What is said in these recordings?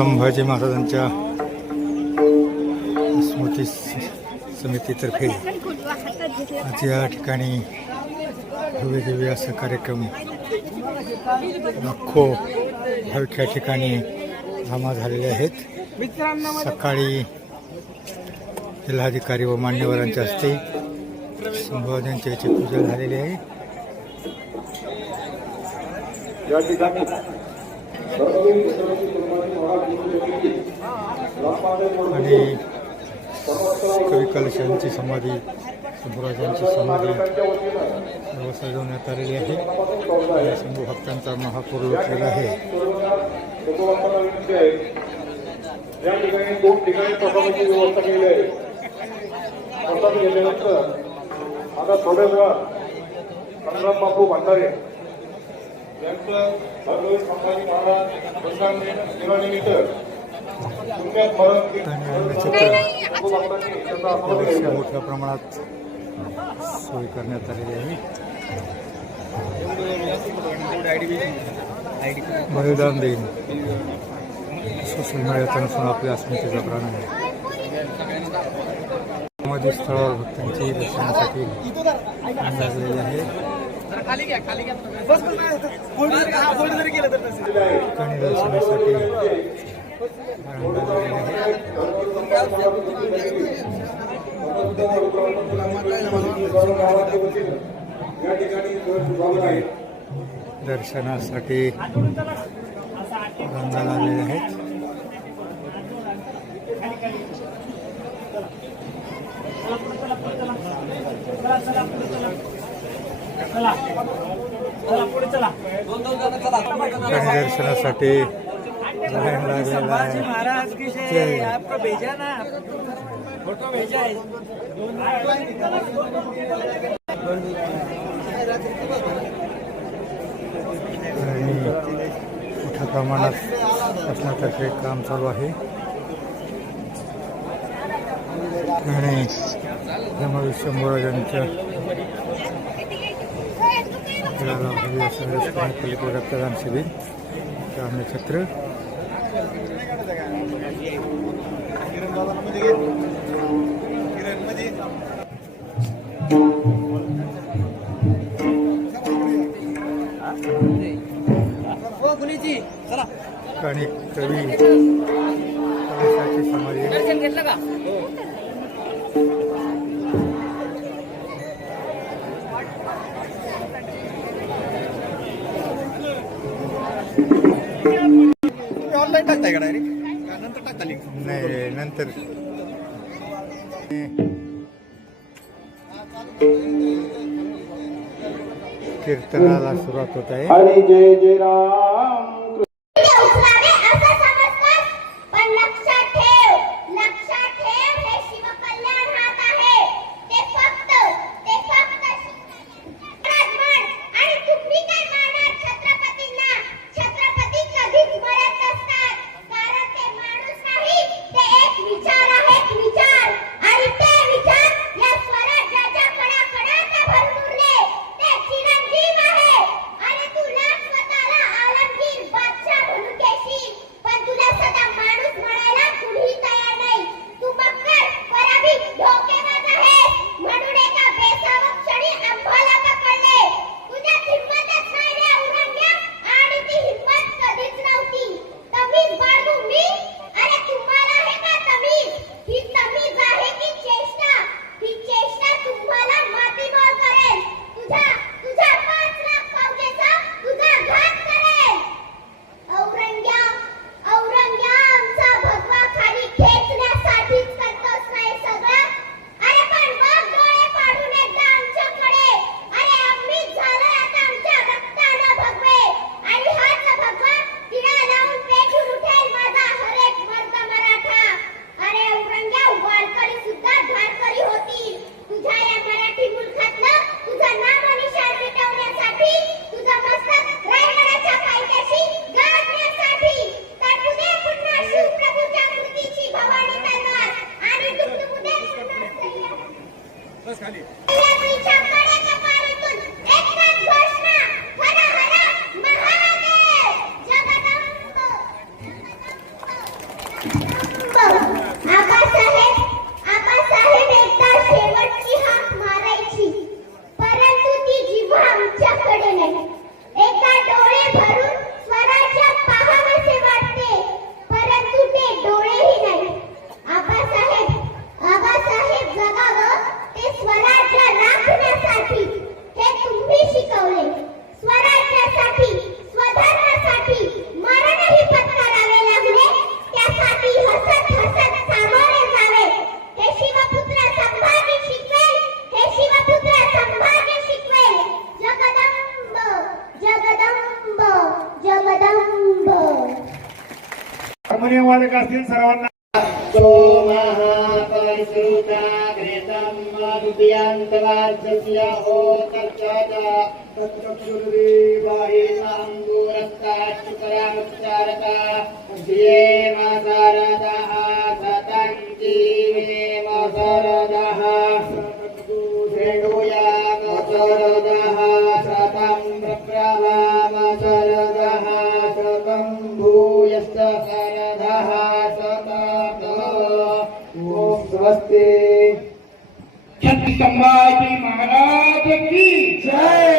संभाजी महाराजांच्या स्मृती समितीतर्फे आज या ठिकाणी भव्य दिव्य असा कार्यक्रम लाखो भाविक या ठिकाणी जमा झालेले आहेत. सकाळी जिल्हाधिकारी व मान्यवरांच्या हस्ते संभाजींच्या याची पूजा झालेली आहे. या ठिकाणी आणि कवी कलशांची समाधी, शंभूराजांची समाधी सजवण्यात आलेली आहे. शंभू भक्तांचा महापूर लोटलेला आहे. या ठिकाणी 2 ठिकाणी प्रसादाची व्यवस्था केली आहे. प्रसाद घेतल्यानंतर आता थोड्या वेळात संग्राम बापू भंडारे यांचं छत्रपती संभाजी महाराज दिनानिमित्त मोठ्या प्रमाणात सोय करण्यात आलेली आहे. बलिदान देईन सोशल मीडियाचा नसून आपल्या अस्मितेचा प्राण आहे. समाधी स्थळावर भक्तांची दर्शनासाठी लागलेली आहे. ठिकाणी दर्शनासाठी दर्शनासाठी रांगा लागलेल्या आहेत. दर्शनासाठी लाईन लागलेला आहे. महाराज की जय. आपको भेजा ना, फोटो भेजा है. आणि मोठ्या प्रमाणात शासनातर्फे काम चालू आहे. आणि त्यामुळे शंभूराजांच्या पलीकडे रक्तदान शिबिर छत्र आणि कवी समाधी ऑनलाईन टाकताय का डायरेक्ट नंतर टाकता लिंक? नाही नंतर कीर्तनाला सुरुवात होत आहे. हरी जय जय राम. आबासाहेब एकदा शेवटची हाक मारायची, परंतु ती जिव्हा आमच्याकडे नाही. एकदा डोळे भरून स्वराज्य पाहावेसे वाटते, परंतु ते डोळेही नाही. आबासाहेब जगावं ते स्वराज्य राखण्यासाठी हे तुम्ही शिकवले. स्वराज्यासाठी, स्वधर्मासाठी मरणही पत्करावे लागले. त्यासाठी हसत हसत सामोरे जावे. हे शिवपुत्र संभाजी शिकवेल, हे शिवपुत्र संभाजी शिकवेल. जगदंब जगदंब जगदंब. हार्मोनियम वादक असतील सर्वांना सोमहापरिसृता घृतं मधुपियन्तवार्धस्य होतर्चदा तच्चक्षुर्देवायेनाम्बूरस्ताच्युपरामुच्चारता धियेम शरदः सतं जीवेम शरदः श्रेणुयाम शरदः सतं प्रभ्रवाम शरदः शतं भूयश्च शरदः ओम स्वस्ति. छत्रपति संभाजी महाराज की जय.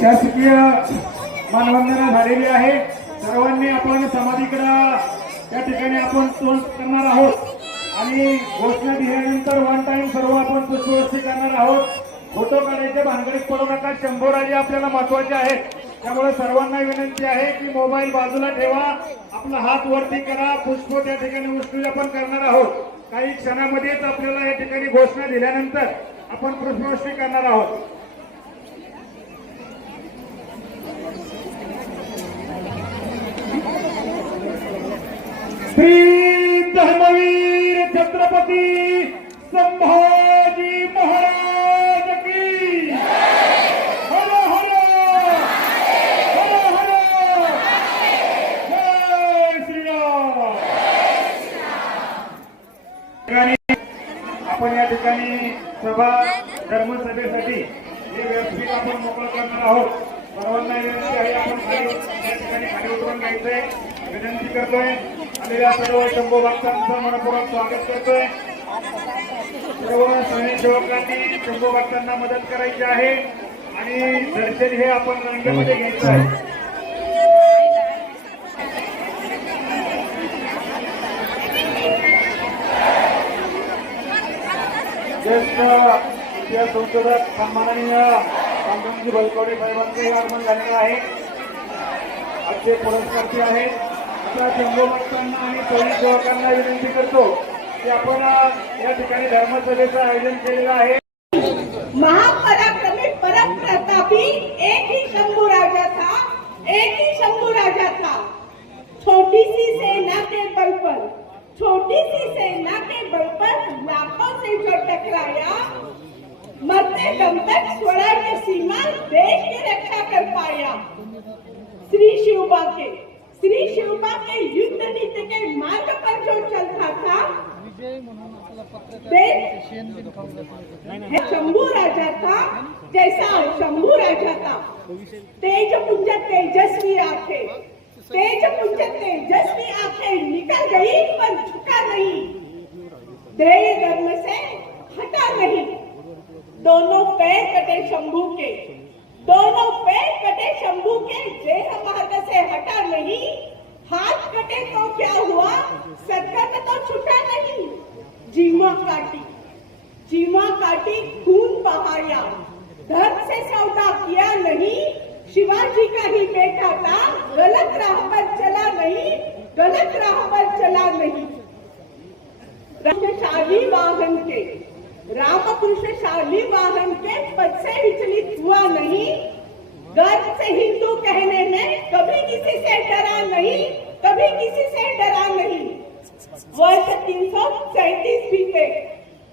शासकीय मानवंदना झालेली आहे. सर्वांनी आपण समाधीकडे त्या ठिकाणी आपण तोंड करणार आहोत आणि घोषणा दिल्यानंतर वन टाइम सर्व आपण पुष्पवृष्टी करणार आहोत. फोटो काढायचे भानगडीत पडू नका. शंभोराजी आपल्याला महत्वाचे आहेत, त्यामुळे सर्वांना विनंती आहे की मोबाईल बाजूला ठेवा, आपला हात वरती करा. पुष्प त्या ठिकाणी पुष्पवृष्टी करणार आहोत. काही क्षणामध्येच आपल्याला या ठिकाणी घोषणा दिल्यानंतर आपण पुष्पवृष्टी करणार आहोत. श्री धर्मवीर छत्रपती संभाजी महाराज की हर हर हर हर जय श्रीराम. आपण या ठिकाणी सभा धर्मसभेसाठी हे व्यासपीठ आपण मोकळं करणार आहोत. सर्वांना विनंती आहे, आपण खाली या ठिकाणी खाली उतरून घ्यायचंय विनंती करतोय. आलेल्या सर्व शंभू भक्तांचं मनपूर्वक स्वागत करतोय. सर्व स्वयंसेवकांनी शंभू भक्तांना मदत करायची आहे आणि दर्शन हे आपण रंगेमध्ये घ्यायचं आहे. ज्येष्ठ इतिहास संशोधक सन्माननीय कांतनजी बलकवडे साहेबांचे आगमन झालेलं आहे. आजचे पुरस्कारचे आहेत. आता शंभू भक्तांना आणि स्वयंसेवकांना विनंती करतो की आपण या ठिकाणी धर्मसभेचं आयोजन केलेलं आहे. महापराक्रमी परमप्रतापी एक ही शंभू राजा था, एक ही शंभू राजा था. छोटी सी सेना के बल पर, छोटी सी सेना के बल पर लाखों से जो टकराया, मरते दम तक स्वराज्य सीमा देश की रक्षा कर पाया. श्री शिवबा के युद्ध नीति के मार्ग पर जो चलता था, शंभू राजा था जैसा शंभू राजा था, तेज पुंज तेजस्वी आंखें, तेज पुंज तेजस्वी आंखें निकल गई पर झुका नहीं, ध्येय धर्म से हटा नहीं। दोनों पैर कटे शंभू के, दोनों पैर कटे शंभू के, देह मार्ग से हटा नहीं। हाथ कटे तो क्या हुआ, सत्कर्म तो छूटा नहीं। जीवा काटी, जीवा काटी, खून बहाया, धर्म से सौदा किया नहीं। शिवाजी का ही बेटा था, गलत राह पर चला नहीं, गलत राह पर चला नहीं। शाली वाहन के, रामकृष्ण शाली वाहन के पद से विचलित हुआ नहीं। गर्व से हिंदू कहने में कभी किसी से डरा नहीं, कभी किसी से डरा नहीं। वर्ष 337 बीते,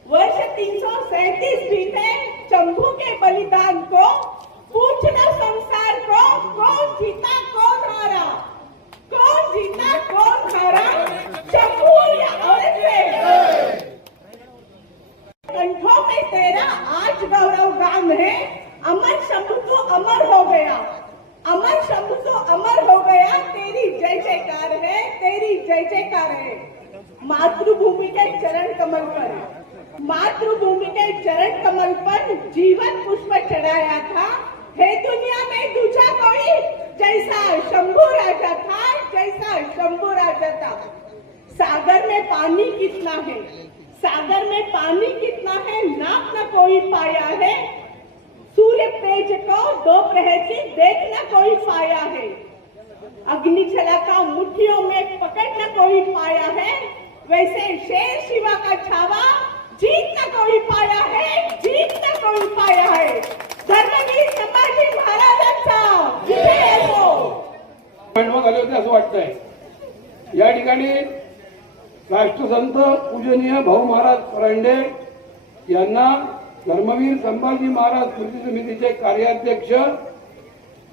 वर्ष 337 बीते, शंभू के बलिदान को पूछना संसार को, कौन जीता कौन हारा, कौन जीता कौन हारा, शंभू या औरंगजेब। कंठों में तेरा आज गौरव गान है, अमर शंभू तो अमर हो गया, अमर शंभू तो अमर हो गया। तेरी जय जयकार है, तेरी जय जयकार है। मातृभूमि के चरण कमल पर, मातृभूमि के चरण कमल पर जीवन पुष्प चढ़ाया था। है दुनिया में दूजा कोई जैसा शंभू राजा था, जैसा शंभू राजा था। सागर में पानी कितना है, सागर में पानी कितना है, नाप न कोई पाया है। सूर्य तेज को दोपहर से देखना कोई पाया है। अग्नि छलाका मुट्ठियों में पकड़ना कोई पाया है। वैसे शेर शिवा का छावा जीतना कोई पाया है, जीतना कोई पाया है। धर्मवीर संभाजी महाराजांचा विजय असो। झाले होते असं वाटतंय। या ठिकाणी राष्ट्रसंत पूजनीय भाऊ महाराज परांडे यांना धर्मवीर संभाजी महाराज स्मृती समितीचे कार्याध्यक्ष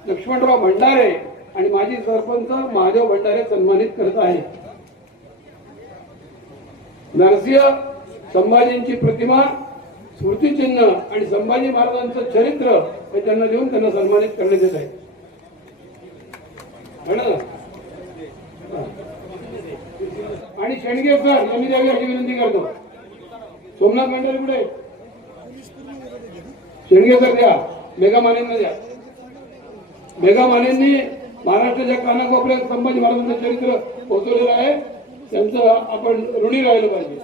लक्ष्मणराव भंडारे आणि माजी सरपंच महादेव भंडारे सन्मानित करत आहेत। नरसिंह संभाजींची प्रतिमा, स्मृतिचिन्ह आणि संभाजी महाराजांचं चरित्र हे त्यांना देऊन त्यांना सन्मानित करण्यात येत आहे। आणि शेणगे सर यांनी द्यावी अशी विनंती करतो। सोमनाथ मंडळ पुढे शेणगे सर द्या, मेघा मानेंना द्या। मेघा मानेंनी महाराष्ट्राच्या कानाकोपऱ्यात संभाजी महाराजांचं चरित्र पोहोचवलेलं आहे, त्यांचं आपण ऋणी राहिलं पाहिजे।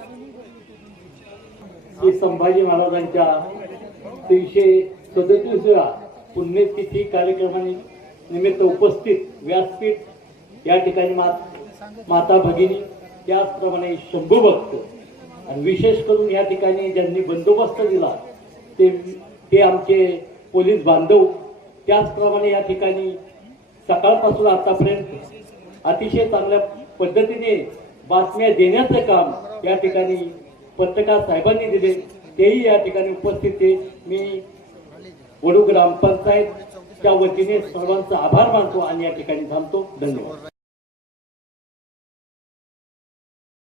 श्री संभाजी महाराजांच्या 337व्या पुण्यतिथी कार्यक्रमानिमित्त उपस्थित व्यासपीठ या ठिकाणी माता भगिनी, त्याचप्रमाणे शंभू भक्त आणि विशेष करून या ठिकाणी ज्यांनी बंदोबस्त दिला ते आमचे पोलीस बांधव, त्याचप्रमाणे या ठिकाणी सकाळपासून आतापर्यंत अतिशय चांगल्या पद्धतीने बातम्या देण्याचं काम या ठिकाणी पत्रकार साहेबांनी दिले, तेही या ठिकाणी उपस्थित आहे। मी वडू ग्रामपंचायतच्या वतीने सर्वांचा आभार मानतो आणि या ठिकाणी थांबतो। धन्यवाद।